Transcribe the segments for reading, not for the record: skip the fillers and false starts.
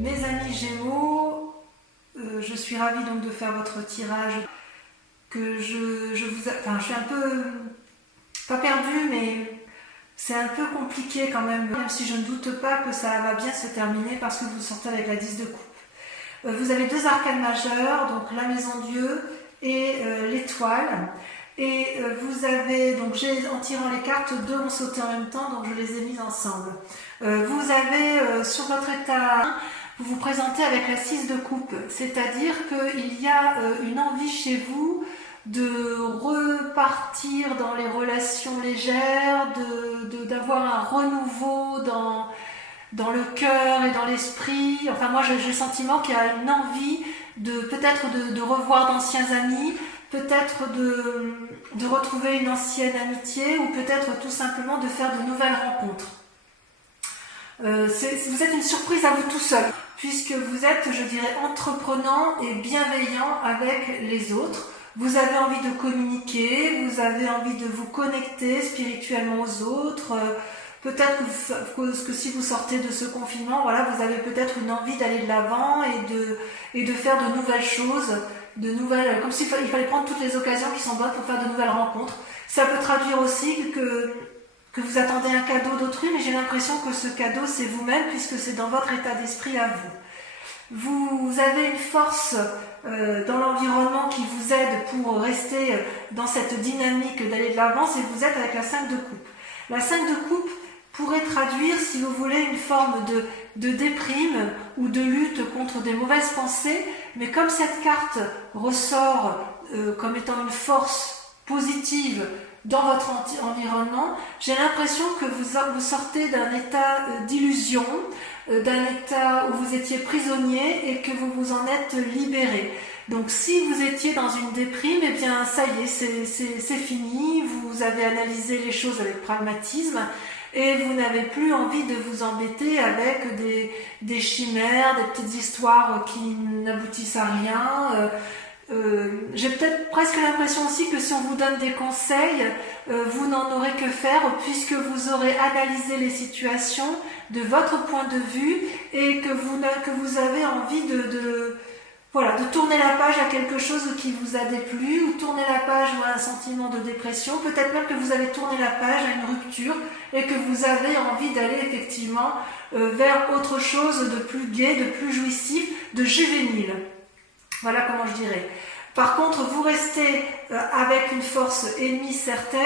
Mes amis Gémeaux, je suis ravie donc de faire votre tirage. Que je suis un peu, pas perdue, mais c'est un peu compliqué quand même si je ne doute pas que ça va bien se terminer parce que vous sortez avec la 10 de coupe. Vous avez deux arcanes majeures, donc la maison Dieu et l'étoile. Et vous avez, donc en tirant les cartes, deux ont sauté en même temps, donc je les ai mises ensemble. Vous avez sur votre état, vous vous présentez avec la 6 de coupe, c'est-à-dire qu'il y a une envie chez vous de repartir dans les relations légères, d'avoir un renouveau dans le cœur et dans l'esprit. Enfin, moi, j'ai le sentiment qu'il y a une envie peut-être de revoir d'anciens amis, peut-être de retrouver une ancienne amitié, ou peut-être tout simplement de faire de nouvelles rencontres. Vous êtes une surprise à vous tout seul, puisque vous êtes, je dirais, entreprenant et bienveillant avec les autres. Vous avez envie de communiquer, vous avez envie de vous connecter spirituellement aux autres. Peut-être que si vous sortez de ce confinement, voilà, vous avez peut-être une envie d'aller de l'avant et de faire de nouvelles choses, comme s'il fallait prendre toutes les occasions qui sont bonnes pour faire de nouvelles rencontres. Ça peut traduire aussi que vous attendez un cadeau d'autrui, mais j'ai l'impression que ce cadeau c'est vous-même, puisque c'est dans votre état d'esprit à vous. Vous avez une force dans l'environnement qui vous aide pour rester dans cette dynamique d'aller de l'avant, et vous êtes avec la 5 de coupe. La 5 de coupe pourrait traduire, si vous voulez, une forme de déprime ou de lutte contre des mauvaises pensées, mais comme cette carte ressort comme étant une force positive dans votre environnement, j'ai l'impression que vous sortez d'un état d'illusion, d'un état où vous étiez prisonnier et que vous vous en êtes libéré. Donc si vous étiez dans une déprime, eh bien ça y est, c'est fini, vous avez analysé les choses avec pragmatisme et vous n'avez plus envie de vous embêter avec des chimères, des petites histoires qui n'aboutissent à rien. J'ai peut-être presque l'impression aussi que si on vous donne des conseils, vous n'en aurez que faire, puisque vous aurez analysé les situations de votre point de vue et que vous avez envie de tourner la page à quelque chose qui vous a déplu, ou tourner la page à un sentiment de dépression. Peut-être même que vous avez tourné la page à une rupture et que vous avez envie d'aller effectivement vers autre chose de plus gai, de plus jouissif, de juvénile. Voilà comment je dirais. Par contre, vous restez avec une force ennemie certaine,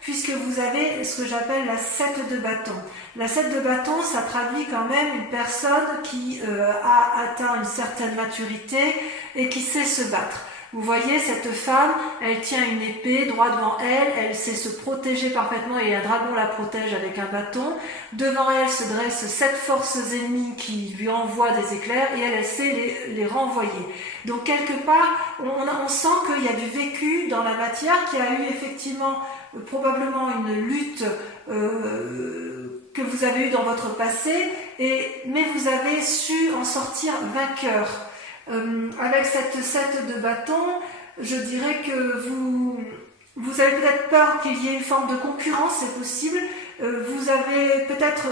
puisque vous avez ce que j'appelle la 7 de bâton. La 7 de bâton, ça traduit quand même une personne qui a atteint une certaine maturité et qui sait se battre. Vous voyez, cette femme, elle tient une épée droit devant elle, elle sait se protéger parfaitement et un dragon la protège avec un bâton. Devant elle se dressent 7 forces ennemies qui lui envoient des éclairs et elle sait les renvoyer. Donc quelque part, on sent qu'il y a du vécu dans la matière, qu'il y a eu effectivement probablement une lutte que vous avez eue dans votre passé, mais vous avez su en sortir vainqueur. Avec cette 7 de bâton, je dirais que vous avez peut-être peur qu'il y ait une forme de concurrence, c'est possible. Vous avez peut-être,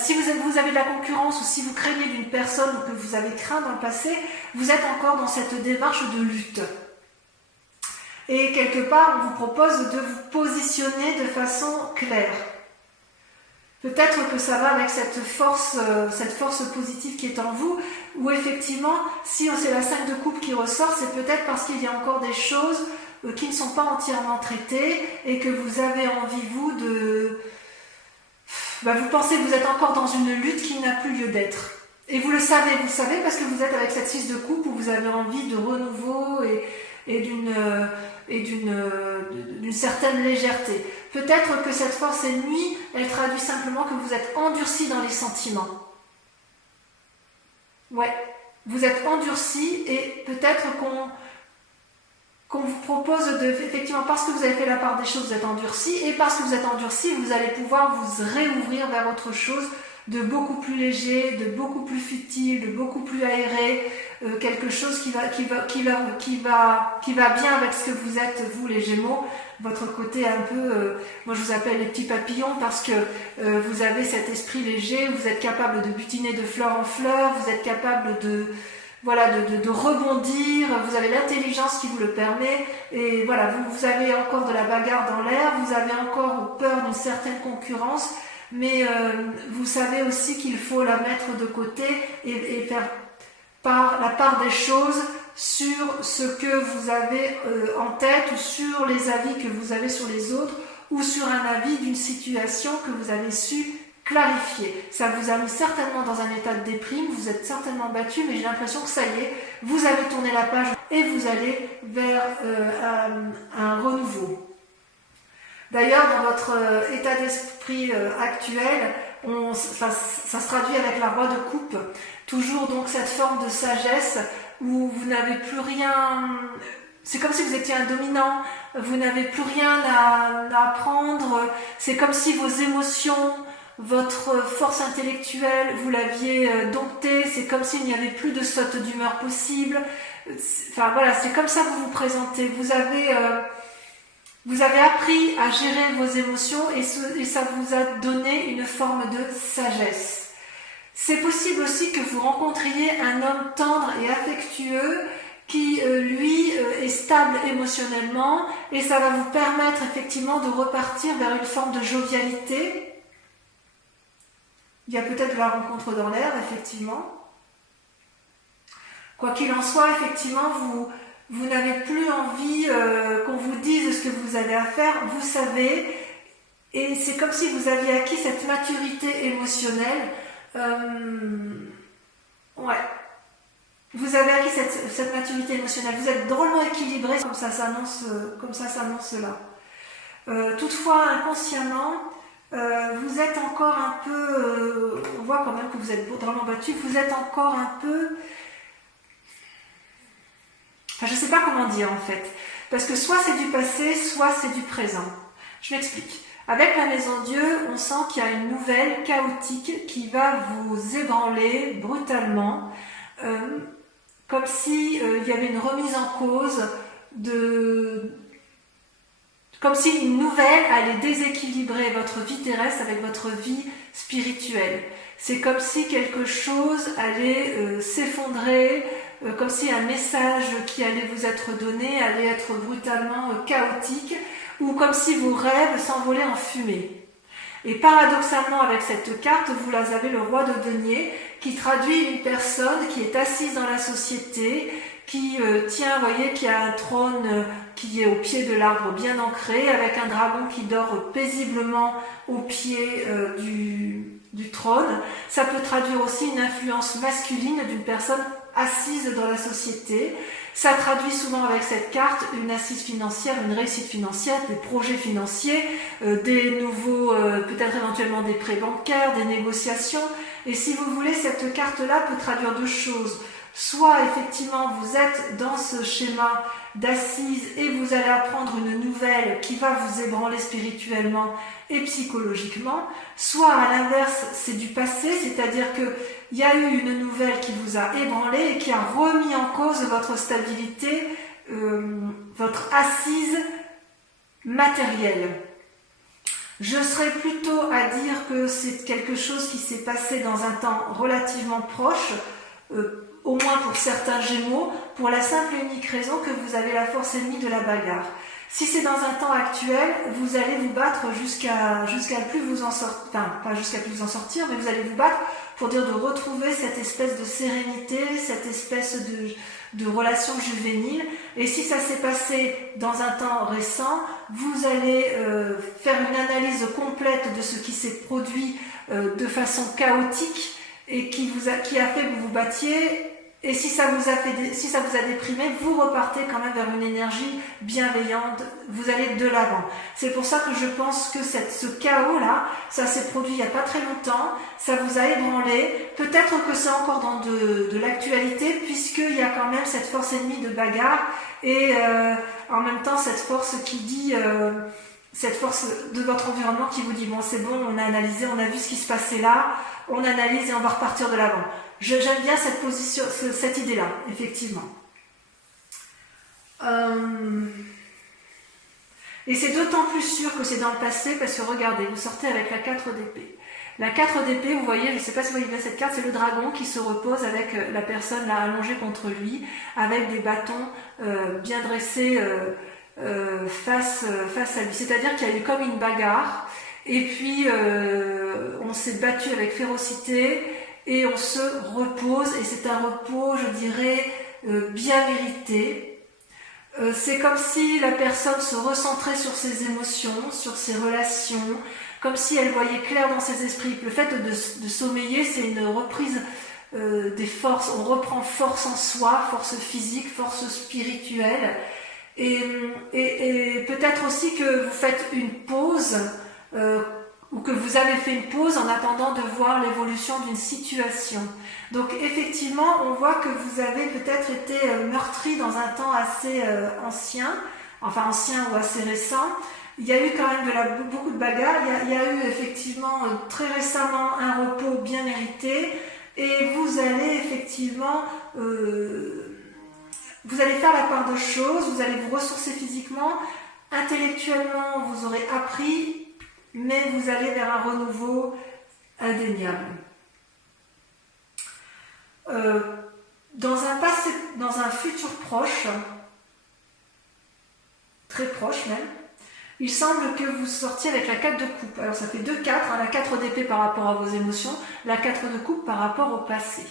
si vous avez de la concurrence, ou si vous craignez d'une personne que vous avez craint dans le passé, vous êtes encore dans cette démarche de lutte. Et quelque part, on vous propose de vous positionner de façon claire. Peut-être que ça va avec cette force positive qui est en vous, où effectivement, si c'est la 5 de coupe qui ressort, c'est peut-être parce qu'il y a encore des choses qui ne sont pas entièrement traitées et que vous avez envie, vous pensez que vous êtes encore dans une lutte qui n'a plus lieu d'être. Et vous le savez parce que vous êtes avec cette 6 de coupe où vous avez envie de renouveau et d'une certaine légèreté. Peut-être que cette force ennemie, elle traduit simplement que vous êtes endurci dans les sentiments. Ouais, vous êtes endurci et peut-être qu'on vous propose effectivement, parce que vous avez fait la part des choses, vous êtes endurci, et parce que vous êtes endurci, vous allez pouvoir vous réouvrir vers autre chose de beaucoup plus léger, de beaucoup plus futile, de beaucoup plus aéré, quelque chose qui va bien avec ce que vous êtes, vous les Gémeaux, votre côté un peu, moi je vous appelle les petits papillons parce que vous avez cet esprit léger, vous êtes capable de butiner de fleur en fleur, vous êtes capable de rebondir, vous avez l'intelligence qui vous le permet, et voilà, vous avez encore de la bagarre dans l'air, vous avez encore peur d'une certaine concurrence, mais vous savez aussi qu'il faut la mettre de côté et faire la part des choses sur ce que vous avez en tête, ou sur les avis que vous avez sur les autres, ou sur un avis d'une situation que vous avez su clarifier. Ça vous a mis certainement dans un état de déprime, vous êtes certainement battu, mais j'ai l'impression que ça y est, vous avez tourné la page et vous allez vers un renouveau. D'ailleurs, dans votre état d'esprit actuel, ça se traduit avec la roi de coupe, toujours donc cette forme de sagesse où vous n'avez plus rien, c'est comme si vous étiez un dominant, vous n'avez plus rien à apprendre, c'est comme si vos émotions, votre force intellectuelle, vous l'aviez domptée, c'est comme s'il n'y avait plus de saute d'humeur possible. Enfin voilà, c'est comme ça que vous vous présentez. Vous avez appris à gérer vos émotions et ça vous a donné une forme de sagesse. C'est possible aussi que vous rencontriez un homme tendre et affectueux qui, lui, est stable émotionnellement, et ça va vous permettre effectivement de repartir vers une forme de jovialité. Il y a peut-être de la rencontre dans l'air, effectivement. Quoi qu'il en soit, effectivement, vous n'avez plus envie qu'on vous dise ce que vous avez à faire, vous savez, et c'est comme si vous aviez acquis cette maturité émotionnelle. Vous avez acquis cette maturité émotionnelle, vous êtes drôlement équilibré, comme ça s'annonce là. Toutefois, inconsciemment, vous êtes encore un peu, on voit quand même que vous êtes drôlement battu, vous êtes encore un peu, je ne sais pas comment dire en fait, parce que soit c'est du passé, soit c'est du présent. Je m'explique. Avec la Maison Dieu, on sent qu'il y a une nouvelle chaotique qui va vous ébranler brutalement, comme si il y avait une remise en cause comme si une nouvelle allait déséquilibrer votre vie terrestre avec votre vie spirituelle. C'est comme si quelque chose allait s'effondrer, comme si un message qui allait vous être donné allait être brutalement chaotique, ou comme si vos rêves s'envolaient en fumée. Et paradoxalement, avec cette carte, vous avez le roi de denier qui traduit une personne qui est assise dans la société, qui tient, voyez, qui a un trône qui est au pied de l'arbre bien ancré, avec un dragon qui dort paisiblement au pied du trône. Ça peut traduire aussi une influence masculine d'une personne assise dans la société. Ça traduit souvent avec cette carte une assise financière, une réussite financière, des projets financiers, des nouveaux, peut-être éventuellement des prêts bancaires, des négociations. Et si vous voulez, cette carte-là peut traduire deux choses. Soit effectivement vous êtes dans ce schéma d'assise et vous allez apprendre une nouvelle qui va vous ébranler spirituellement et psychologiquement, soit à l'inverse c'est du passé, c'est-à-dire qu'il y a eu une nouvelle qui vous a ébranlé et qui a remis en cause votre stabilité, votre assise matérielle. Je serais plutôt à dire que c'est quelque chose qui s'est passé dans un temps relativement proche, au moins pour certains Gémeaux, pour la simple et unique raison que vous avez la force ennemie de la bagarre. Si c'est dans un temps actuel, vous allez vous battre jusqu'à plus vous en sortir, enfin pas jusqu'à plus vous en sortir, mais vous allez vous battre pour dire de retrouver cette espèce de sérénité, cette espèce de relation juvénile. Et si ça s'est passé dans un temps récent, vous allez faire une analyse complète de ce qui s'est produit de façon chaotique et qui a fait que vous vous battiez. Et si ça vous a déprimé, vous repartez quand même vers une énergie bienveillante, vous allez de l'avant. C'est pour ça que je pense que ce chaos-là, ça s'est produit il n'y a pas très longtemps, ça vous a ébranlé. Peut-être que c'est encore dans de l'actualité, puisqu'il y a quand même cette force ennemie de bagarre, et en même temps cette force qui dit cette force de votre environnement qui vous dit bon c'est bon, on a analysé, on a vu ce qui se passait là, on analyse et on va repartir de l'avant. J'aime bien cette position, cette idée-là, effectivement. Et c'est d'autant plus sûr que c'est dans le passé parce que regardez, vous sortez avec la 4 d'épée. La 4 d'épée, vous voyez, je ne sais pas si vous voyez bien cette carte, c'est le dragon qui se repose avec la personne là allongée contre lui, avec des bâtons bien dressés face à lui. C'est-à-dire qu'il y a eu comme une bagarre, et puis on s'est battu avec férocité, et on se repose, et c'est un repos, je dirais, bien mérité. C'est comme si la personne se recentrait sur ses émotions, sur ses relations, comme si elle voyait clair dans ses esprits. Le fait de sommeiller, c'est une reprise des forces. On reprend force en soi, force physique, force spirituelle. Et peut-être aussi que vous faites une pause, ou que vous avez fait une pause en attendant de voir l'évolution d'une situation. Donc effectivement, on voit que vous avez peut-être été meurtri dans un temps assez ancien ou assez récent. Il y a eu quand même beaucoup de bagarres, il y a eu effectivement très récemment un repos bien mérité, et vous allez effectivement, vous allez faire la part de choses, vous allez vous ressourcer physiquement, intellectuellement vous aurez appris, mais vous allez vers un renouveau indéniable. Dans un futur proche, très proche même, il semble que vous sortiez avec la 4 de coupe. Alors ça fait 2-4, la 4 d'épée par rapport à vos émotions, la 4 de coupe par rapport au passé.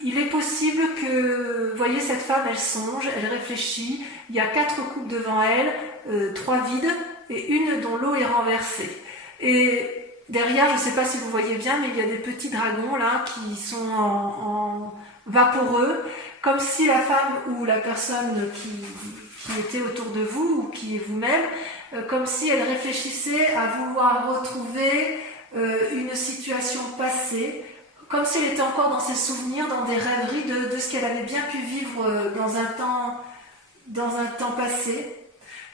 Il est possible que, vous voyez, cette femme, elle songe, elle réfléchit, il y a 4 coupes devant elle, 3 vides, et une dont l'eau est renversée. Et derrière, je ne sais pas si vous voyez bien, mais il y a des petits dragons là qui sont en vaporeux, comme si la femme ou la personne qui était autour de vous, ou qui est vous-même, comme si elle réfléchissait à vouloir retrouver une situation passée, comme si elle était encore dans ses souvenirs, dans des rêveries de ce qu'elle avait bien pu vivre dans un temps passé.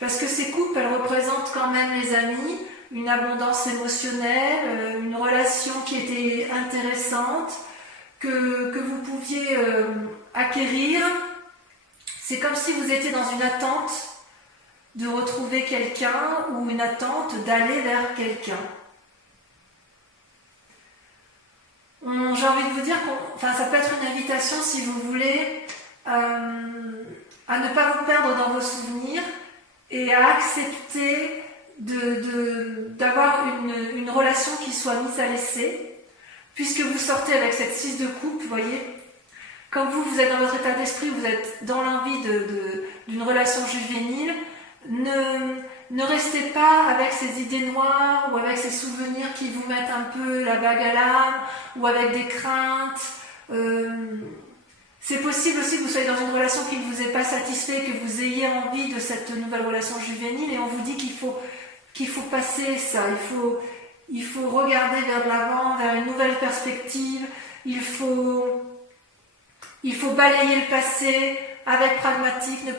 Parce que ces coupes, elles représentent quand même les amis, une abondance émotionnelle, une relation qui était intéressante, que vous pouviez acquérir. C'est comme si vous étiez dans une attente de retrouver quelqu'un, ou une attente d'aller vers quelqu'un. J'ai envie de vous dire ça peut être une invitation, si vous voulez, à ne pas vous perdre dans vos souvenirs et à accepter d'avoir une relation qui soit mise à l'essai, puisque vous sortez avec cette 6 de coupe, vous voyez, comme vous êtes dans votre état d'esprit, vous êtes dans l'envie d'une relation juvénile, ne restez pas avec ces idées noires ou avec ces souvenirs qui vous mettent un peu la bague à l'âme, ou avec des craintes. C'est possible aussi que vous soyez dans une relation qui ne vous ait pas satisfait, que vous ayez envie de cette nouvelle relation juvénile, et on vous dit qu'il faut passer ça, il faut regarder vers l'avant, vers une nouvelle perspective, il faut balayer le passé avec pragmatisme, ne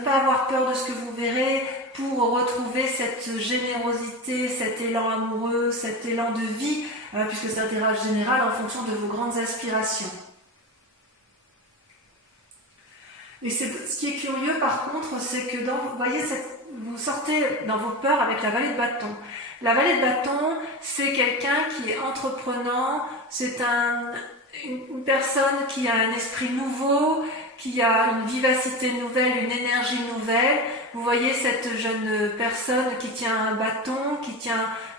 pas avoir peur de ce que vous verrez, pour retrouver cette générosité, cet élan amoureux, cet élan de vie, puisque c'est un tirage général en fonction de vos grandes aspirations. Et ce qui est curieux par contre, c'est que vous voyez, vous sortez dans vos peurs avec la vallée de bâton. La vallée de bâton, c'est quelqu'un qui est entreprenant, c'est une personne qui a un esprit nouveau, qui a une vivacité nouvelle, une énergie nouvelle. Vous voyez cette jeune personne qui tient un bâton,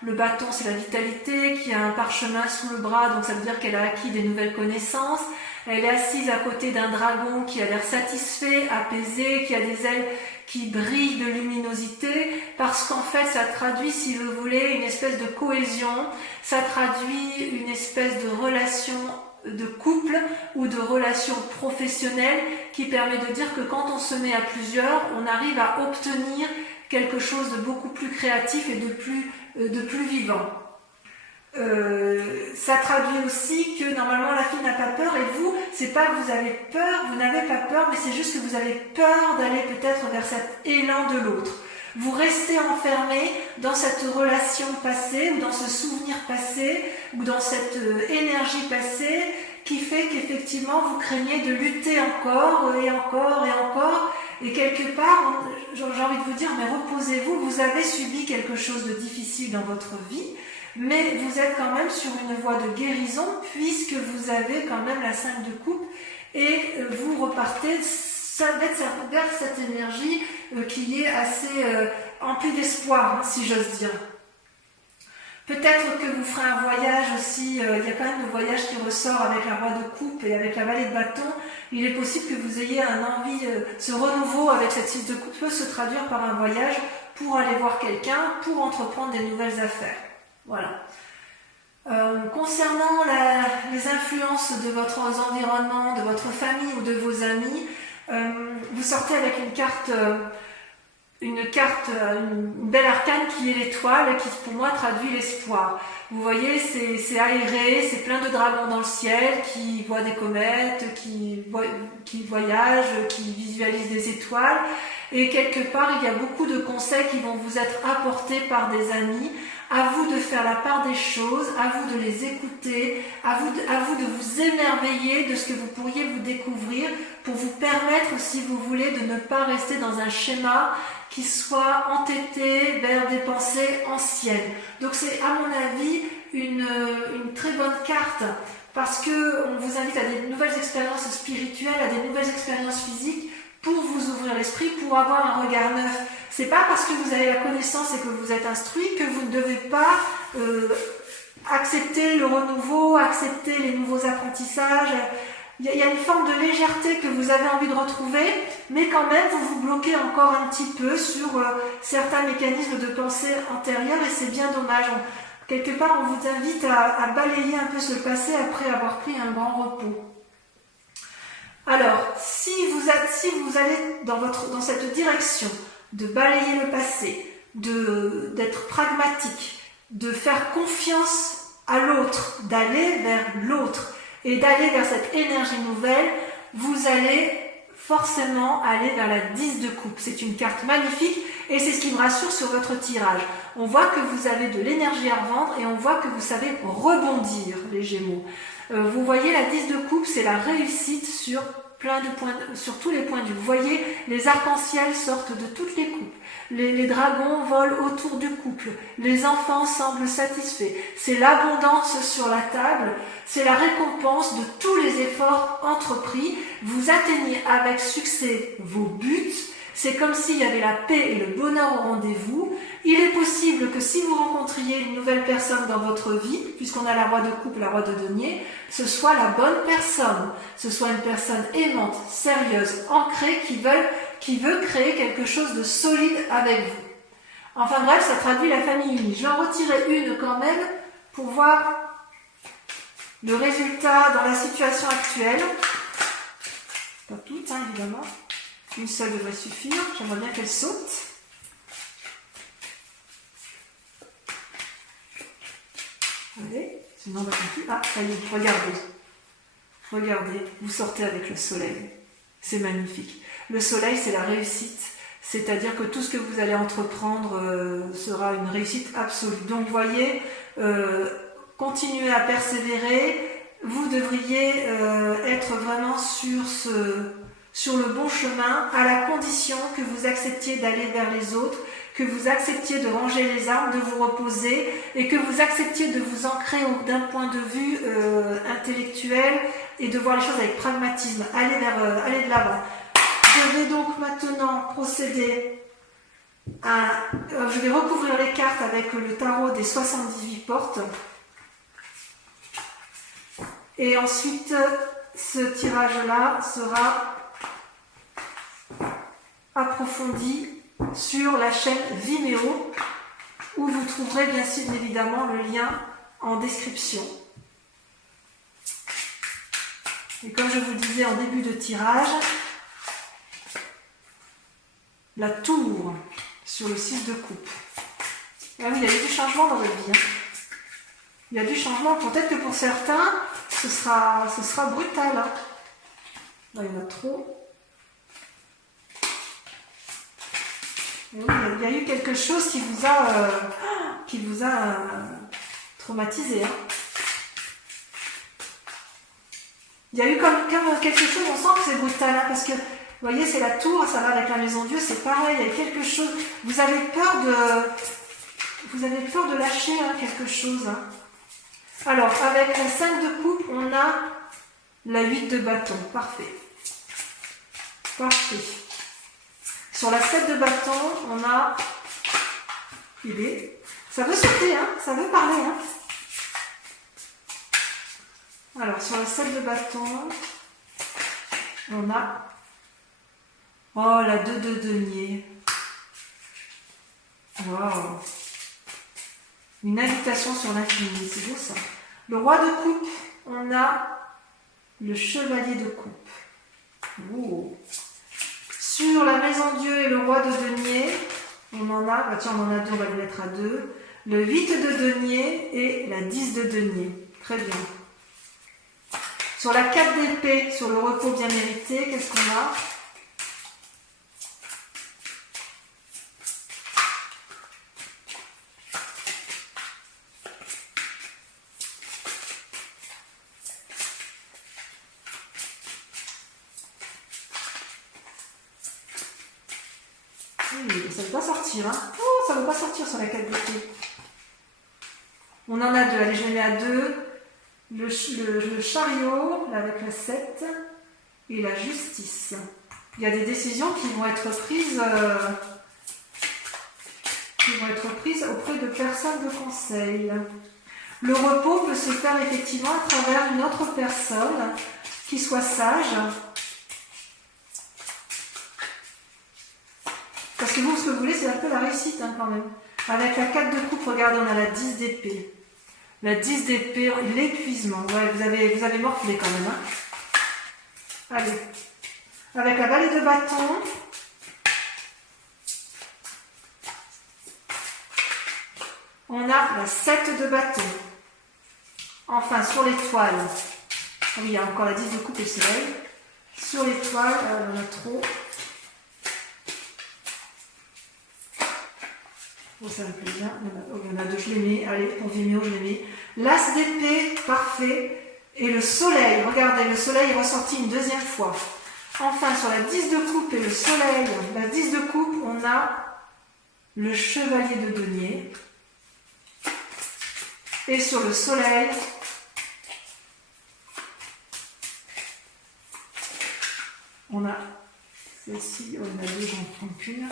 le bâton c'est la vitalité, qui a un parchemin sous le bras, donc ça veut dire qu'elle a acquis des nouvelles connaissances. Elle est assise à côté d'un dragon qui a l'air satisfait, apaisé, qui a des ailes qui brillent de luminosité, parce qu'en fait ça traduit, si vous voulez, une espèce de cohésion, ça traduit une espèce de relation de couple ou de relation professionnelle qui permet de dire que quand on se met à plusieurs, on arrive à obtenir quelque chose de beaucoup plus créatif et de plus vivant. Ça traduit aussi que normalement la fille n'a pas peur, et vous, c'est pas que vous avez peur, vous n'avez pas peur, mais c'est juste que vous avez peur d'aller peut-être vers cet élan de l'autre. vous restez enfermé dans cette relation passée ou dans ce souvenir passé ou dans cette énergie passée qui fait qu'effectivement vous craignez de lutter encore et encore et encore. Et quelque part, j'ai envie de vous dire, mais reposez-vous, vous avez subi quelque chose de difficile dans votre vie, mais vous êtes quand même sur une voie de guérison puisque vous avez quand même la 5 de coupe et vous repartez vers cette énergie qui est assez emplie d'espoir, si j'ose dire. Peut-être que vous ferez un voyage aussi, il y a quand même le voyage qui ressort avec la roi de coupe et avec la vallée de bâton. Il est possible que vous ayez un envie, ce renouveau avec cette 6 de coupe peut se traduire par un voyage pour aller voir quelqu'un, pour entreprendre des nouvelles affaires. Voilà. Concernant les influences de votre environnement, de votre famille ou de vos amis, vous sortez avec une belle arcane qui est l'étoile, qui pour moi traduit l'espoir. Vous voyez, c'est aéré, c'est plein de dragons dans le ciel qui voient des comètes, qui voyagent, qui visualisent des étoiles. Et quelque part, il y a beaucoup de conseils qui vont vous être apportés par des amis. À vous de faire la part des choses, à vous de les écouter, à vous de vous émerveiller de ce que vous pourriez vous découvrir pour vous permettre, si vous voulez, de ne pas rester dans un schéma qui soit entêté vers des pensées anciennes. Donc c'est, à mon avis, une très bonne carte parce qu'on vous invite à des nouvelles expériences spirituelles, à des nouvelles expériences physiques pour vous ouvrir l'esprit, pour avoir un regard neuf. C'est pas parce que vous avez la connaissance et que vous êtes instruit que vous ne devez pas accepter le renouveau, accepter les nouveaux apprentissages. Il y a une forme de légèreté que vous avez envie de retrouver, mais quand même vous vous bloquez encore un petit peu sur certains mécanismes de pensée antérieurs et c'est bien dommage. Quelque part, on vous invite à balayer un peu ce passé après avoir pris un grand repos. Alors, si vous allez dans cette direction de balayer le passé, d'être pragmatique, de faire confiance à l'autre, d'aller vers l'autre et d'aller vers cette énergie nouvelle, vous allez forcément aller vers la 10 de coupe. C'est une carte magnifique et c'est ce qui me rassure sur votre tirage. On voit que vous avez de l'énergie à revendre et on voit que vous savez rebondir, les Gémeaux. Vous voyez, la 10 de coupe, c'est la réussite sur sur tous les points de vue. Vous voyez, les arcs-en-ciel sortent de toutes les coupes. Les dragons volent autour du couple. Les enfants semblent satisfaits. C'est l'abondance sur la table. C'est la récompense de tous les efforts entrepris. Vous atteignez avec succès vos buts. C'est comme s'il y avait la paix et le bonheur au rendez-vous. Il est possible que si vous rencontriez une nouvelle personne dans votre vie, puisqu'on a la roi de coupe, la roi de denier, ce soit la bonne personne. Ce soit une personne aimante, sérieuse, ancrée, qui veut créer quelque chose de solide avec vous. Enfin bref, ça traduit la famille unie. Je vais en retirer une quand même pour voir le résultat dans la situation actuelle. Pas toutes, hein, évidemment. Une seule devrait suffire. J'aimerais bien qu'elle saute. Allez, sinon on va continuer. Ah, ça y est, regardez. Regardez, vous sortez avec le soleil. C'est magnifique. Le soleil, c'est la réussite. C'est-à-dire que tout ce que vous allez entreprendre sera une réussite absolue. Donc, vous voyez, continuez à persévérer. Vous devriez être vraiment sur le bon chemin, à la condition que vous acceptiez d'aller vers les autres, que vous acceptiez de ranger les armes, de vous reposer, et que vous acceptiez de vous ancrer d'un point de vue intellectuel et de voir les choses avec pragmatisme. Allez de l'avant. Je vais donc maintenant procéder à... je vais recouvrir les cartes avec le tarot des 78 portes. Et ensuite, ce tirage-là sera approfondi sur la chaîne Vimeo, où vous trouverez bien évidemment le lien en description. Et comme je vous le disais en début de tirage, la tour sur le 6 de coupe. Ah oui, il y a eu du changement dans votre vie. Hein. Il y a du changement. Peut-être que pour certains, ce sera brutal. Hein. Là, il y en a trop. Oui, il y a eu quelque chose qui vous a traumatisé. Hein. Il y a eu comme quelque chose, on sent que c'est brutal, hein, parce que, vous voyez, c'est la tour, ça va avec la maison Dieu, c'est pareil, il y a quelque chose, vous avez peur de lâcher hein, quelque chose. Hein. Alors, avec la 5 de coupe, on a la 8 de bâton, parfait. Parfait. Sur la 7 de bâton, on a ça veut sauter, hein, ça veut parler. Hein. Alors, sur la 7 de bâton, on a la 2 de denier. Wow. Une invitation sur l'infini, c'est beau ça. Le roi de coupe, on a le chevalier de coupe. Oh. Sur la maison Dieu et le roi de denier, on en a, on en a deux, on va les mettre à 2. Le 8 de denier et la 10 de denier. Très bien. Sur la 4 d'épée, sur le repos bien mérité, qu'est-ce qu'on a? Oui, ça ne veut pas sortir. Hein. Oh, ça ne veut pas sortir sur la 4 d'épée. On en a 2. Allez, je les mets à 2. Le chariot, là, avec la 7, et la justice. Il y a des décisions qui vont être prises, auprès de personnes de conseil. Le repos peut se faire effectivement à travers une autre personne qui soit sage. Parce que vous, ce que vous voulez, c'est un peu la réussite hein, quand même. Avec la 4 de coupe, regardez, on a la 10 d'épée. La 10 d'épée, l'épuisement. Ouais, vous avez morflé quand même. Hein. Allez. Avec la vallée de bâton. On a la 7 de bâton. Enfin, sur l'étoile. Oui, il y a encore la 10 de coupe et soleil. Sur l'étoile, on a trop. Oh, ça me plaît bien. Il y en a 2, je les mets. Allez, pour Vimeo, je les mets. L'as d'épée, parfait. Et le soleil, regardez, le soleil est ressorti une deuxième fois. Enfin, sur la 10 de coupe et le soleil, la 10 de coupe, on a le chevalier de denier. Et sur le soleil, on a celle-ci, on a 2, j'en prends qu'une.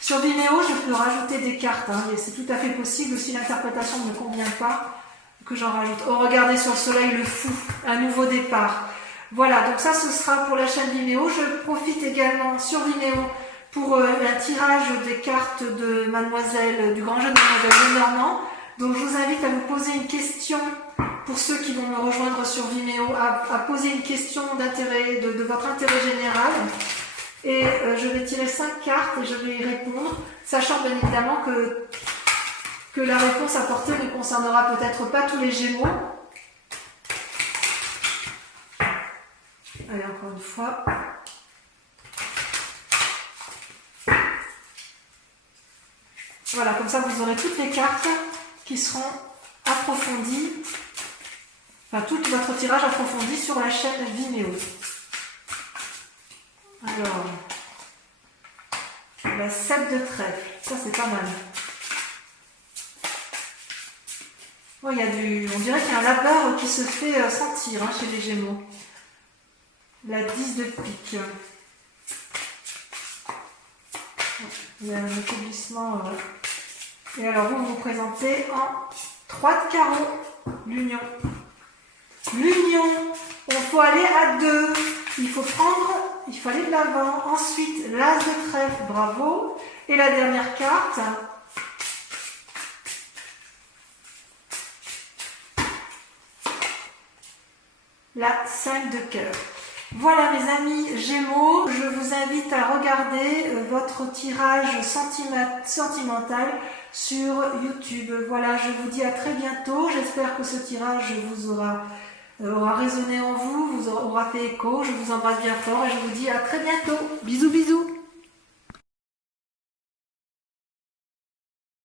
Sur Vimeo, je peux rajouter des cartes, hein, et c'est tout à fait possible, si l'interprétation ne me convient pas, que j'en rajoute. Oh, regardez sur le soleil, le fou, un nouveau départ. Voilà, donc ça, ce sera pour la chaîne Vimeo. Je profite également sur Vimeo pour un tirage des cartes de Mademoiselle, du grand jeu de Mademoiselle Lenormand. Donc, je vous invite à vous poser une question, pour ceux qui vont me rejoindre sur Vimeo, à poser une question d'intérêt, de votre intérêt général. Et je vais tirer 5 cartes et je vais y répondre, sachant bien évidemment que la réponse apportée ne concernera peut-être pas tous les Gémeaux. Allez, encore une fois. Voilà, comme ça vous aurez toutes les cartes qui seront approfondies, enfin tout votre tirage approfondi sur la chaîne Vimeo. Alors, la 7 de trèfle, ça c'est pas mal. Oh, on dirait qu'il y a un labeur qui se fait sentir hein, chez les Gémeaux. La 10 de pique. Il y a un établissement. Et alors vous vous présentez en 3 de carreau, l'union. L'union, il faut aller à 2. Il faut aller de l'avant. Ensuite, l'as de trèfle, bravo. Et la dernière carte. La 5 de cœur. Voilà mes amis Gémeaux, je vous invite à regarder votre tirage sentimental sur YouTube. Voilà, je vous dis à très bientôt. J'espère que ce tirage vous aura résonné en vous, vous aura fait écho. Je vous embrasse bien fort et je vous dis à très bientôt. Bisous bisous.